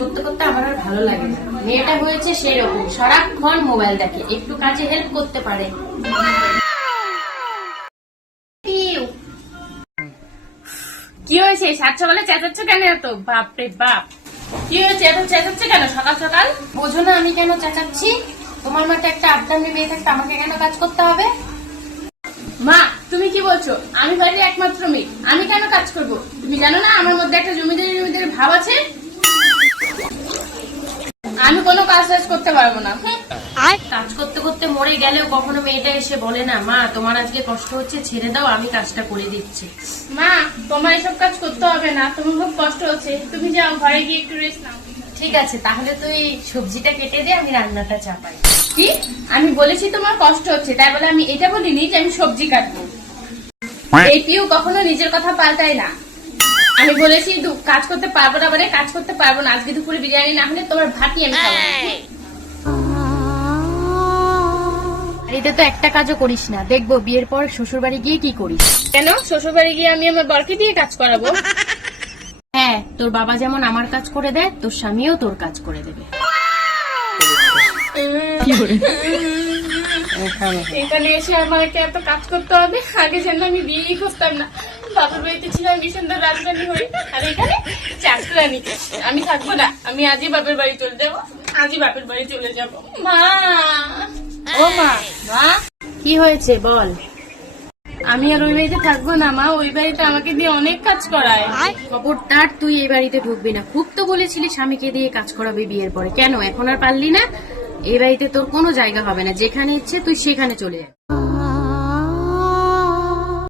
করতে করতে আমার আর ভালো লাগে না। মেয়েটা হয়েছে সেরকম, সারাক্ষণ মোবাইল দেখে, একটু কাজে হেল্প করতে পারে। কি হয়েছে? সাত সকালে চেঁচাচ্ছ কেন এত? বাপরে বাপ, কি হয়েছে? এত চেঁচাচ্ছ কেন সকাল সকাল? বোঝো না আমি কেন চেঁচাচ্ছি? তোমার মাঠে একটা আবদামি মেয়ে থাকতে আমাকে কেন কাজ করতে হবে? মা, তুমি কি বলছো? আমি বাড়ির একমাত্র মেয়ে, আমি কেন কাজ করব? তুমি জানো না আমার মধ্যে একটা জমিদারি ভাব আছে? আমি কোনো কাজ করতে পারবো না। কাজ করতে করতে মরে গেলেও কখনো মেয়েটা এসে বলে না, মা তোমার আজকে কষ্ট হচ্ছে, ছেড়ে দাও, আমি কাজটা করে দিচ্ছি। মা, তোমার এসব কাজ করতে হবে না, তোমার খুব কষ্ট হচ্ছে, তুমি যাও ঘরে গিয়ে একটু রেস্ট নাও। ঠিক আছে, তাহলে তুই সবজিটা কেটে দে, আমি রান্নাটা চাপাই। কি? আমি বলেছি তোমার কষ্ট হচ্ছে, তাই বলে আমি এটা বলিনি যে আমি সবজি কাটবো। এই পিউ কখনো নিজের কথা পাল্টায় না। আমি বলেছি কাজ করতে পারবো না, মানে কাজ করতে পারবো না। আজকে দুপুরে বিরিয়ানি না হলে তোমার ভাতই আমি খাবো। বাড়িতে তো একটা কাজও করিস না, দেখবো বিয়ের পর শ্বশুর বাড়ি গিয়ে কি করিস। কেন? শ্বশুর বাড়ি গিয়ে আমি আমার বরকে দিয়ে কাজ করাবো? হ্যাঁ, তোর বাবা যেমন আমার কাজ করে দেয়, তোর স্বামীও তোর কাজ করে দেবে। এখানে এসে আমাকে এত কাজ করতে হবে? আগে যেন আমি বিয়েই করতাম না। বাবার বাড়িতে ছিলাম ভীষণদের রাজধানী হয়ে, আর এখানে চাকরানি। আমি থাকবো না, আমি আজই বাপের বাড়ি চলে যাবো, আজই বাপের বাড়ি চলে যাবো। মা, ও মা, মা কি হয়েছে বল? আমি আর ওই বাড়িতে থাকবো না মা, ওই বাড়িতে আমাকে দিয়ে অনেক কাজ করায়। খবরদার তুই এই বাড়িতে ঢুকবি না। খুব তো বলেছিলি স্বামীকে দিয়ে কাজ করাবি বিয়ের পরে, কেন এখন আর পারলি না? এই বাড়িতে তোর কোনো জায়গা হবে না, যেখানে ইচ্ছে তুই সেখানে চলে যা।